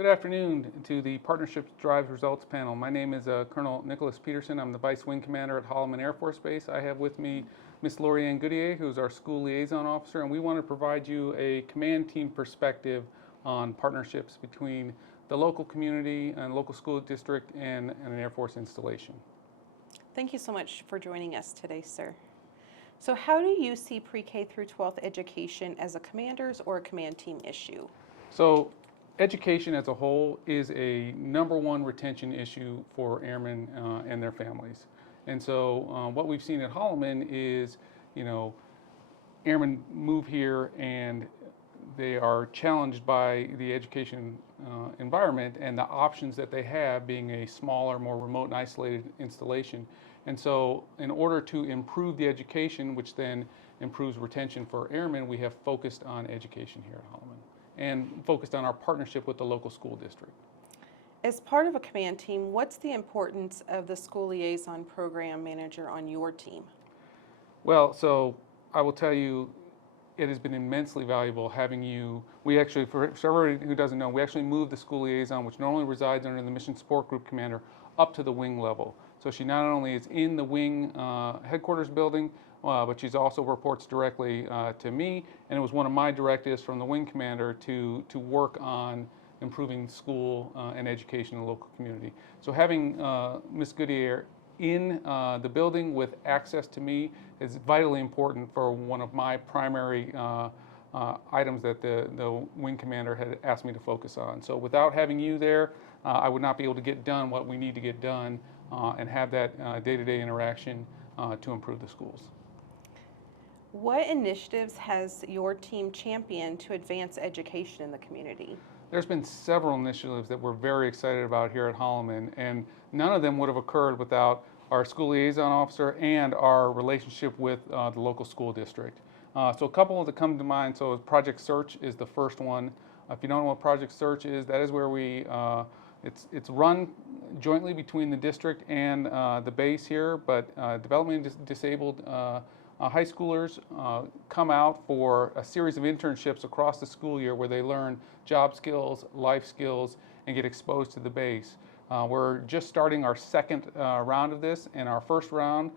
Good afternoon to the Partnerships Drives Results panel. My name is Colonel Nicholas Peterson. I'm the Vice Wing Commander at Holloman Air Force Base. I have with me Ms. Lorianne Goodyear, who's our School Liaison Officer, and we want to provide you a command team perspective on partnerships between the local community and local school district and an Air Force installation. Thank you so much for joining us today, sir. So how do you see pre-K through 12th education as a commander's or a command team issue? So education as a whole is a #1 retention issue for airmen and their families. And so what we've seen at Holloman is, airmen move here and they are challenged by the education environment and the options that they have being a smaller, more remote and isolated installation. And so in order to improve the education, which then improves retention for airmen, we have focused on education here at Holloman and focused on our partnership with the local school district. As part of a command team, what's the importance of the school liaison program manager on your team? Well, so I will tell you, it has been immensely valuable having you. We actually, for everybody who doesn't know, we actually moved the school liaison, which normally resides under the mission support group commander, up to the wing level. So she not only is in the wing headquarters building, but she's also reports directly to me, and it was one of my directives from the wing commander to work on improving school and education in the local community. So having Ms. Goodyear in the building with access to me is vitally important for one of my primary items that the wing commander had asked me to focus on. So without having you there, I would not be able to get done what we need to get done and have that day-to-day interaction to improve the schools. What initiatives has your team championed to advance education in the community? There's been several initiatives that we're very excited about here at Holloman, and none of them would have occurred without our school liaison officer and our relationship with the local school district. So a couple that come to mind, so Project Search is the first one. If you don't know what Project Search is, that is where it's run jointly between the district and the base here, but developmentally disabled high schoolers come out for a series of internships across the school year where they learn job skills, life skills, and get exposed to the base. We're just starting our second round of this, and our first round,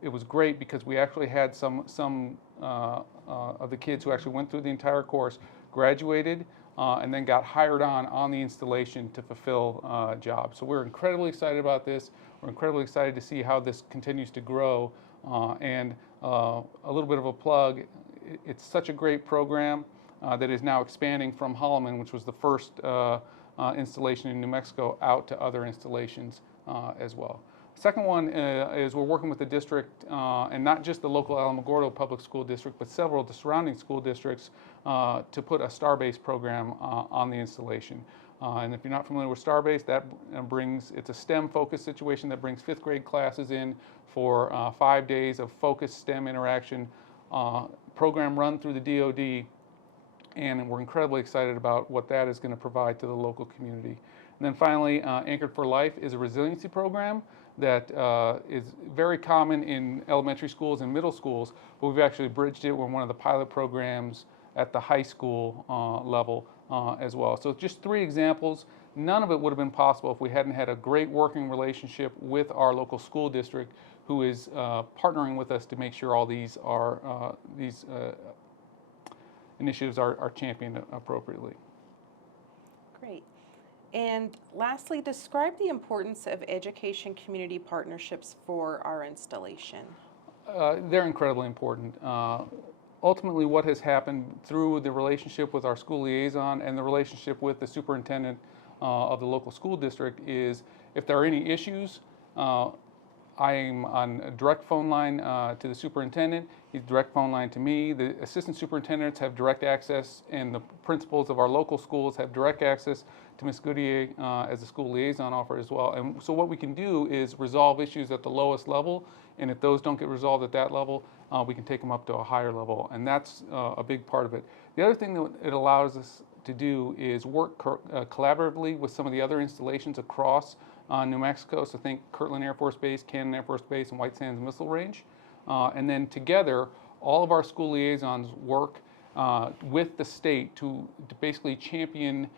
it was great because we actually had some of the kids who actually went through the entire course, graduated, and then got hired on the installation to fulfill jobs. So we're incredibly excited about this. We're incredibly excited to see how this continues to grow. And a little bit of a plug, it's such a great program that is now expanding from Holloman, which was the first installation in New Mexico, out to other installations as well. Second one is we're working with the district, and not just the local Alamogordo Public School District, but several of the surrounding school districts to put a STAR-based program on the installation. And if you're not familiar with STAR-based, that it's a STEM-focused situation that brings 5th grade classes in for 5 days of focused STEM interaction, program run through the DoD, and we're incredibly excited about what that is going to provide to the local community. And then finally, Anchored for Life is a resiliency program that is very common in elementary schools and middle schools, but we've actually bridged it. We're one of the pilot programs at the high school level as well. So just 3 examples. None of it would have been possible if we hadn't had a great working relationship with our local school district, who is partnering with us to make sure all these initiatives are championed appropriately. Great. And lastly, describe the importance of education community partnerships for our installation. They're incredibly important. Ultimately, what has happened through the relationship with our school liaison and the relationship with the superintendent of the local school district is, if there are any issues, I'm on a direct phone line to the superintendent. He's direct phone line to me. The assistant superintendents have direct access, and the principals of our local schools have direct access to Ms. Goodyear as a school liaison officer as well. And so what we can do is resolve issues at the lowest level, and if those don't get resolved at that level, we can take them up to a higher level, and that's a big part of it. The other thing that it allows us to do is work collaboratively with some of the other installations across New Mexico. So think Kirtland Air Force Base, Cannon Air Force Base, and White Sands Missile Range. And then together, all of our school liaisons work with the state to basically champion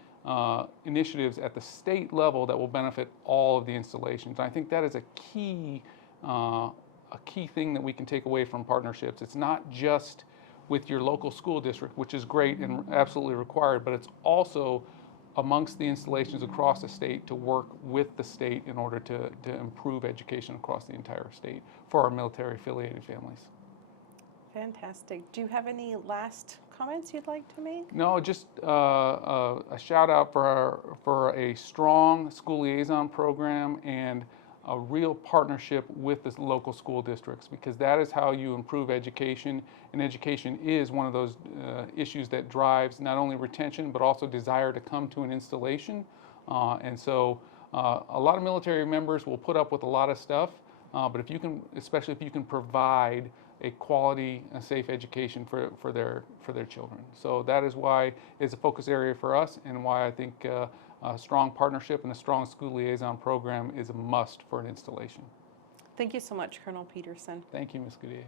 initiatives at the state level that will benefit all of the installations. And I think that is a key thing that we can take away from partnerships. It's not just with your local school district, which is great and absolutely required, but it's also amongst the installations across the state to work with the state in order to improve education across the entire state for our military affiliated families. Fantastic. Do you have any last comments you'd like to make? No, just a shout out for a strong school liaison program and a real partnership with the local school districts, because that is how you improve education, and education is one of those issues that drives not only retention but also desire to come to an installation. And so a lot of military members will put up with a lot of stuff, but if you can, especially if you can provide a quality and safe education for their children. So that is why it's a focus area for us, and why I think a strong partnership and a strong school liaison program is a must for an installation. Thank you so much, Colonel Peterson. Thank you, Ms. Goudier.